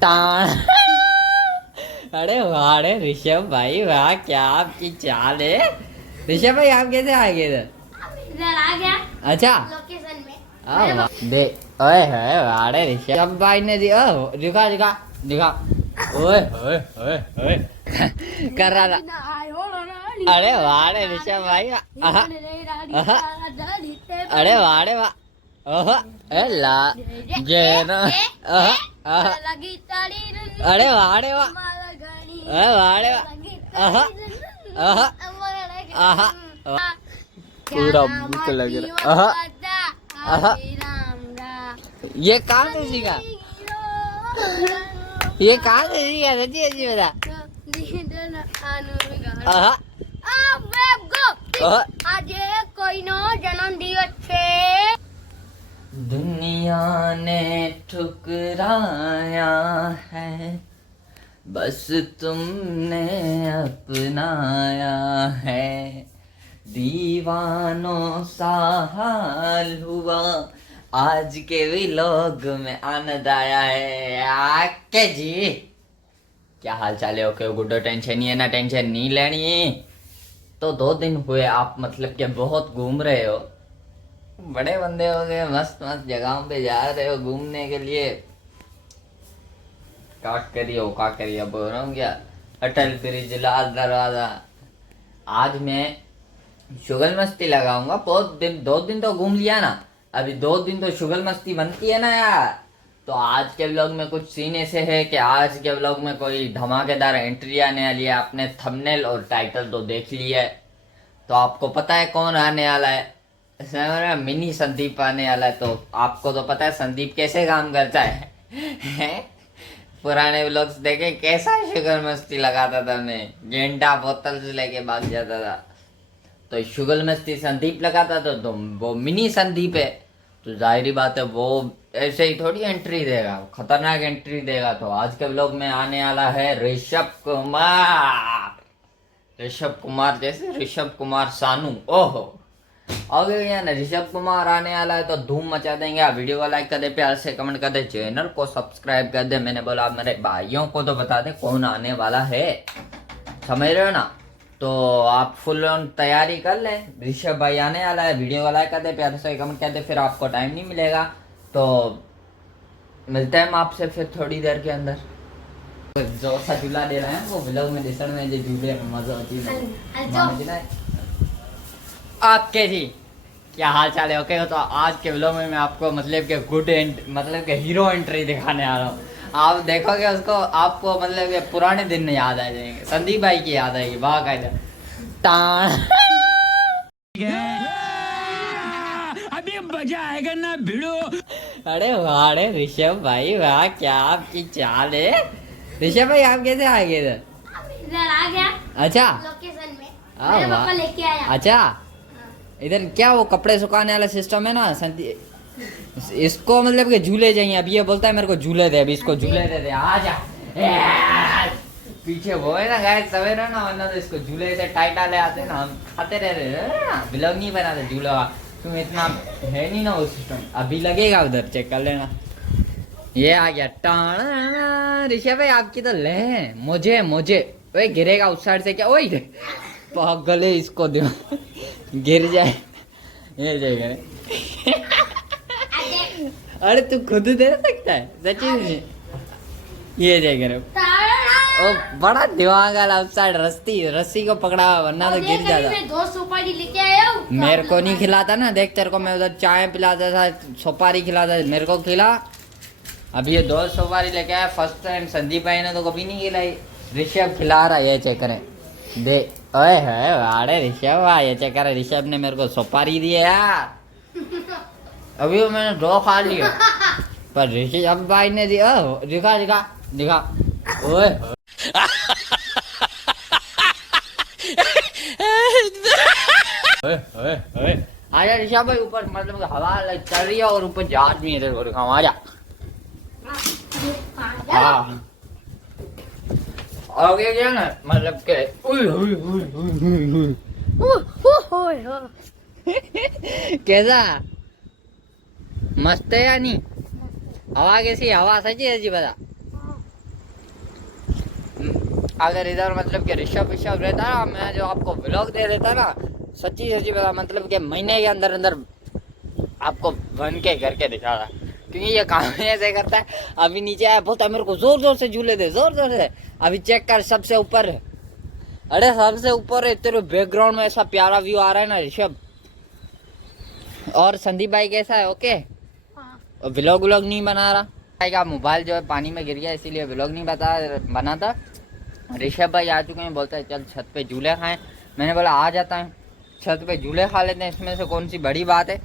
टाण अरे वाह रे ऋषभ भाई वाह, क्या आपकी चाल है। ऋषभ भाई आप कैसे आ गए इधर? इधर आ गया अच्छा लोकेशन में। दे ओए है वाह रे ऋषभ भाई ने दिया। दिखा दिखा दिखा। ओए ओए ओए ओए कर रहा था। अरे वाह रे ऋषभ भाई आहा, आहा, अरे वाह रे वाह। ओह ए ला जेना आहा, आहा, अरे वाह रे वाह। अरे वाह रे वाह। आहा, आहा, आहा, पूरा भूख लग रहा। आहा, आहा, ये कहाँ से सीखा? ये कहाँ से सीखा? सच्ची सच्ची बता। आहा, आहा, આજે કોઈનો જન્મદિવસ છે। दुनिया ने ठुकराया है, बस तुमने अपनाया है। दीवानों सा हाल हुआ, आज के व्लॉग में आनंद आया है। आके जी क्या हाल चाल है? ओके गुड्डो, टेंशन नहीं है ना, टेंशन नहीं लेनी। तो 2 दिन हुए आप मतलब कि बहुत घूम रहे हो, बड़े बंदे हो गए, मस्त मस्त जगहों पे जा रहे हो घूमने के लिए। काट करिए वो का करिए, बोल रहा हूँ क्या, अटल ब्रिज, लाल दरवाजा। आज मैं शुगल मस्ती लगाऊंगा। बहुत दिन, 2 दिन तो घूम लिया ना, अभी 2 दिन तो शुगल मस्ती बनती है ना यार। तो आज के व्लॉग में कुछ सीन ऐसे है कि आज के व्लॉग में कोई धमाकेदार एंट्री आने वाली है। आपने थंबनेल और टाइटल तो देख लिया है, तो आपको पता है कौन आने वाला है। मिनी संदीप आने वाला है। तो आपको तो पता है संदीप कैसे काम करता है? पुराने व्लॉग्स देखे कैसा शुगर मस्ती लगाता था मैं, गेंडा बोतल से लेके भाग जाता था। तो शुगर मस्ती संदीप लगाता था, तो वो मिनी संदीप है, तो जाहिर बात है वो ऐसे ही थोड़ी एंट्री देगा, खतरनाक एंट्री देगा। तो आज के व्लॉग में आने वाला है ऋषभ कुमार। ऋषभ कुमार जैसे ऋषभ कुमार सानू, ओहो आगे गया ना। ऋषभ कुमार आने वाला है तो धूम मचा देंगे। आप वीडियो को लाइक कर दे, प्यार से कमेंट कर दे, चैनल को सब्सक्राइब कर दे। मैंने बोला मेरे भाइयों को तो बता दे कौन आने वाला है, समझ रहे हो ना। तो आप फुल ऑन तैयारी कर ले, ऋषभ भाई आने वाला है। वीडियो को लाइक कर दे, प्यार से कमेंट कर दे, फिर आपको टाइम नहीं मिलेगा। तो मिलते हैं हम आपसे फिर थोड़ी देर के अंदर। जो सा झूला दे रहे हैं वो व्लॉग में दिसण में जो झूले में मजा आती है। ओके जी, क्या हाल चाल है? ओके तो आज के व्लॉग में मैं आपको मतलब कि मतलब कि हीरो एंट्री दिखाने आ रहा हूँ। आप देखोगे उसको, आपको मतलब कि पुराने दिन याद आ जाएंगे, संदीप भाई की याद आएगी। वाह कायदा अभी मजा आएगा ना भिड़ो। अरे वाह रे ऋषभ भाई वाह, क्या आपकी चाल है। ऋषभ भाई आप कैसे आ गए इधर? इधर आ गया अच्छा लोकेशन में। मेरे पापा लेके आया। अच्छा इधर क्या वो कपड़े सुखाने वाला सिस्टम है ना, इसको मतलब कि झूले चाहिए। अभी ये बोलता है मेरे को झूले दे, अभी इसको झूले दे दे। आ जा पीछे वो है ना गाय सवेरे ना, वरना तो इसको झूले से टाइट ले आते ना, हम खाते रह रहे, ब्लॉग नहीं बनाते झूला। तुम इतना है नहीं ना वो सिस्टम, अभी लगेगा उधर, चेक कर लेना। ये आ गया टाण। ऋषभ भाई आपकी तो ले मुझे मुझे ओए गिरेगा उस साइड से क्या? ओए पागल है, इसको दे गिर जाए। ये जाएगा अरे तू खुद दे सकता है सच्ची में। ये जाएगा ओ बड़ा दिमाग वाला, उस साइड रस्सी को पकड़ा वरना तो गिर जाता। मैं 2 सुपारी लेके आया हूँ। मेरे को नहीं खिलाता ना, देख तेरे को मैं उधर चाय पिलाता था, सुपारी खिलाता था, मेरे को खिला। अभी ये 2 सुपारी लेके आया फर्स्ट टाइम। संदीप भाई ने तो कभी नहीं खिलाई, ऋषभ खिला रहा है। ये चेक करें दे, ओए है वाड़े ऋषभ भाई, ये चेक करे ऋषभ ने मेरे को सुपारी दी है यार। अभी वो मैंने 2 खा लिया, पर ऋषभ भाई ने दिया। दिखा दिखा दिखा। ओए आजा ऋषभ भाई ऊपर, मतलब हवा चल रही है और ऊपर जहाज भी है, दिखाऊं आजा। हाँ आगे क्या ना, मतलब के कैसा मस्त है या नहीं? हवा कैसी? हवा सच्ची सच्ची बता। अगर इधर मतलब कि ऋषभ रहता ना, मैं जो आपको व्लॉग दे देता ना, सच्ची सच्ची बता मतलब कि महीने के अंदर अंदर आपको बन के करके दिखा रहा, क्योंकि ये काम ऐसे करता है। अभी नीचे आया, बोलता है मेरे को जोर जोर से झूले दे, जोर जोर से। अभी चेक कर, सबसे ऊपर है, अरे सबसे ऊपर है, तेरे बैकग्राउंड में ऐसा प्यारा व्यू आ रहा है ना ऋषभ। और संदीप भाई कैसा है? ओके। व्लॉग नहीं बना रहा भाई का मोबाइल जो है पानी में गिर गया, इसीलिए व्लॉग नहीं बनाता। ऋषभ भाई आ चुके हैं, बोलता है चल छत पे झूले खाएं। मैंने बोला आ जाता है, छत पे झूले खा लेते हैं, इसमें से कौन सी बड़ी बात है।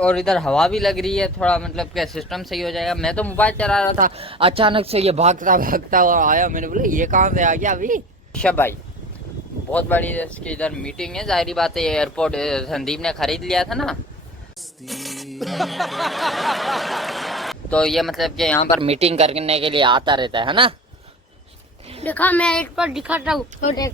और इधर हवा भी लग रही है, थोड़ा मतलब क्या सिस्टम सही हो जाएगा। मैं तो मोबाइल चला रहा था, अचानक से ये भागता हुआ आया। मैंने बोला ये कहाँ से आ गया अभी। ऋषभ भाई बहुत बड़ी इसकी इधर मीटिंग है, जाहिर बात है। एयरपोर्ट संदीप ने खरीद लिया था ना, तो ये मतलब कि यहाँ पर मीटिंग करने के लिए आता रहता है ना। देखा, मैं एक बार दिखाता हूँ तो देख।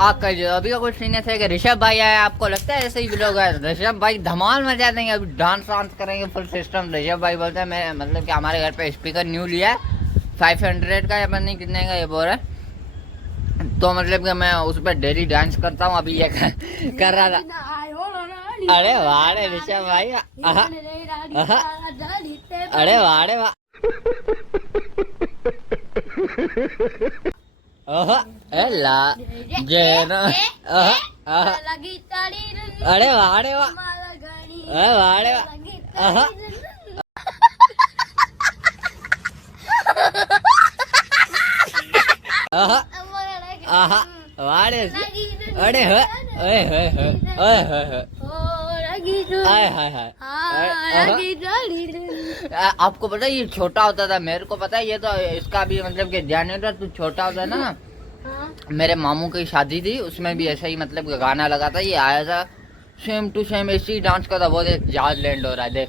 आपका जो अभी का कुछ सीन है कि ऋषभ भाई आए, आपको लगता है ऐसे ही लोग आए, ऋषभ भाई धमाल मचा देंगे, अभी डांस वांस करेंगे फुल सिस्टम। ऋषभ भाई बोलते हैं मैं मतलब कि हमारे घर पे स्पीकर न्यू लिया है 500 का या पता नहीं कितने का ये बोल रहा है, तो मतलब कि मैं उस पर डेली डांस करता हूँ। अभी ये कर रहा था। अरे वाह रे ऋषभ भाई, अरे वाह रे वाह, अरे वाह रे वाह, वाह रे वाह, वाड़े, अरे आपको पता है ये छोटा होता था, मेरे को पता है ये तो इसका भी मतलब कि जनरेटर तो छोटा होता है ना। मेरे मामू की शादी थी, उसमें भी ऐसा ही मतलब गाना लगा था, ये आया था सेम टू सेम ऐसे ही डांस करता। वो देख जहाज लैंड हो रहा है, देख।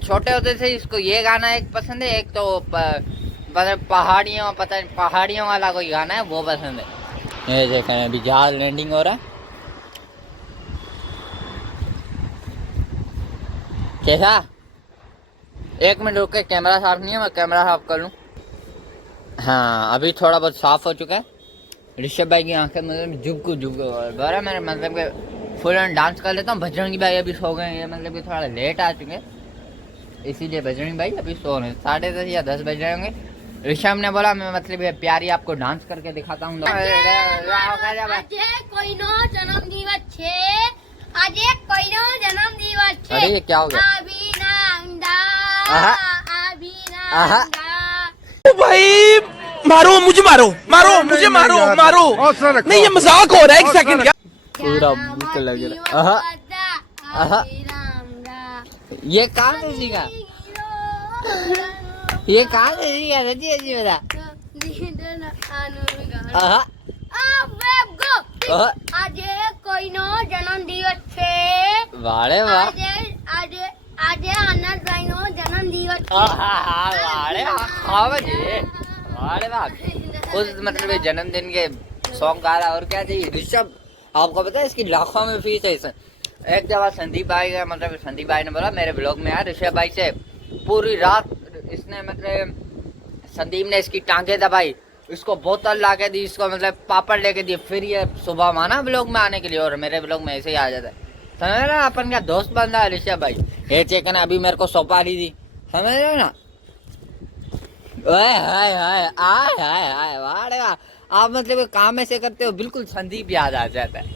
छोटे होते थे इसको ये गाना एक पसंद है, एक तो पहाड़ियों, पता नहीं पहाड़ियों वाला कोई गाना है वो पसंद है। ये देखें अभी जहाज लैंडिंग हो रहा है, कैसा। एक मिनट रुक के, कैमरा साफ नहीं है, मैं कैमरा साफ कर लूँ। हाँ अभी थोड़ा बहुत साफ हो चुका है। ऋषभ भाई की आंखें मतलब झुक बरा, मैं मतलब कि फुल ऑन डांस कर लेता हूँ। बजरंगी भाई अभी सो गए, ये मतलब कि थोड़ा लेट आ चुके, इसीलिए बजरंगी भाई अभी सो रहे, 10:30 या 10 बज रहे होंगे। ऋषभ ने बोला मैं मतलब ये प्यारी आपको डांस करके दिखाता हूँ। આજે કોઈનો જન્મદિવસ છે, આજે કોઈનો જન્મદિવસ છે। अरे ये क्या हो गया? भाई मारो मुझे, मारो मुझे, मारो नहीं ये मजाक हो रहा है, एक सेकंड का। पूरा भूख लग रहा है। ये कहाँ से सीखा, ये कहाँ से सीखा, सच्ची सच्ची बता। આજે કોઈનો જન્મદિવસ છે, વાળે વાહ, આજે આનંદભાઈનો જન્મદિવસ છે। वाड़े वाह, उस मतलब ये जन्मदिन के सॉन्ग गा रहा, और क्या चाहिए। ऋषभ आपको पता है इसकी लाखों में फीस है। एक जगह संदीप भाई का मतलब संदीप भाई ने बोला मेरे ब्लॉग में यार ऋषभ भाई से पूरी रात इसने मतलब संदीप ने इसकी टांगे दबाई, इसको बोतल ला के दी, इसको मतलब पापड़ लेके दिए, फिर ये सुबह माना ब्लॉग में आने के लिए, और मेरे ब्लॉग में ऐसे ही आ जाता है। समझ रहे ना, अपन का दोस्त बंदा है ऋषभ भाई। ये चेक ना अभी मेरे को सुपारी दी, समझ रहे हो ना। वाड़े वाह, आप मतलब काम ऐसे करते हो बिल्कुल संदीप याद आ जाता है।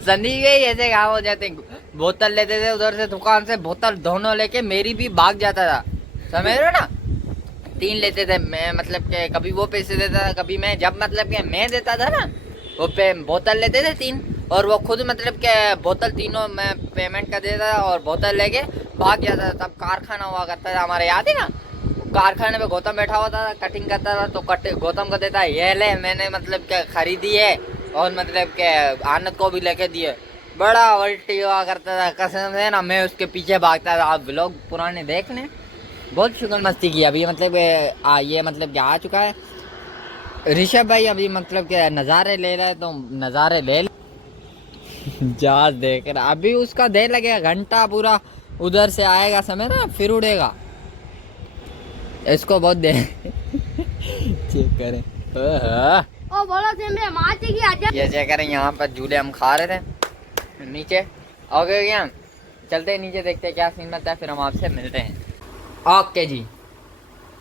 संदीप के ऐसे काम हो जाते, बोतल लेते थे उधर से दुकान से, बोतल दोनों लेके मेरी भी भाग जाता था, समझ रहे हो ना। 3 लेते थे, मैं मतलब के कभी वो पैसे देता था, कभी मैं, जब मतलब के मैं देता था ना वो पे बोतल लेते थे 3, और वो खुद मतलब के बोतल तीनों मैं पेमेंट कर देता था और बोतल लेके भाग जाता था। तब कारखाना हुआ करता था हमारे, याद है ना। कारखाने में गौतम बैठा होता था, कटिंग करता था, तो गौतम को देता ये ले मैंने मतलब क्या खरीदी है, और मतलब के आनंद को भी लेके दिए। बड़ा उल्टी हुआ करता था कसम से ना, मैं उसके पीछे भागता था। आप व्लॉग पुराने देख लें, बहुत शुगर मस्ती की। अभी मतलब ये मतलब क्या आ चुका है ऋषभ भाई, अभी मतलब क्या नज़ारे ले रहा है, तो नज़ारे ले जहाज देख रहा। अभी उसका देर लगेगा, घंटा पूरा उधर से आएगा समय ना, फिर उड़ेगा। इसको बहुत देर चेक करें। ओह, ओ बोलो से मैं माची की आजा। ये चेक करें, यहाँ पर झूले हम खा रहे थे नीचे। ओके क्या, चलते हैं नीचे, देखते हैं क्या सीन बनता है, फिर हम आपसे मिलते हैं। ओके जी,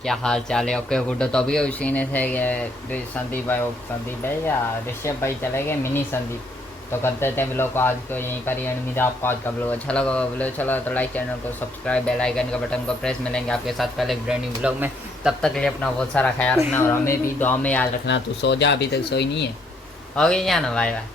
क्या हाल चाल है? Okay good. तो अभी उसी ने थे संदीप भाई या ऋषभ भाई चले गए मिनी संदीप। तो करते थे ब्लॉग को आज को यहीं पर ही एंड। उम्मीद है आपको आज का ब्लॉग अच्छा लगा। ब्लॉग अच्छा लगा तो लाइक, चैनल को सब्सक्राइब, बेल आइकन का बटन को प्रेस। मिलेंगे आपके साथ कल एक ब्रांड न्यू ब्लॉग में। तब तक के लिए अपना बहुत सारा ख्याल रखना और हमें भी दुआ में याद रखना। तू सो जा, अभी तक सोई नहीं है। ओके क्या ना, बाय बाय।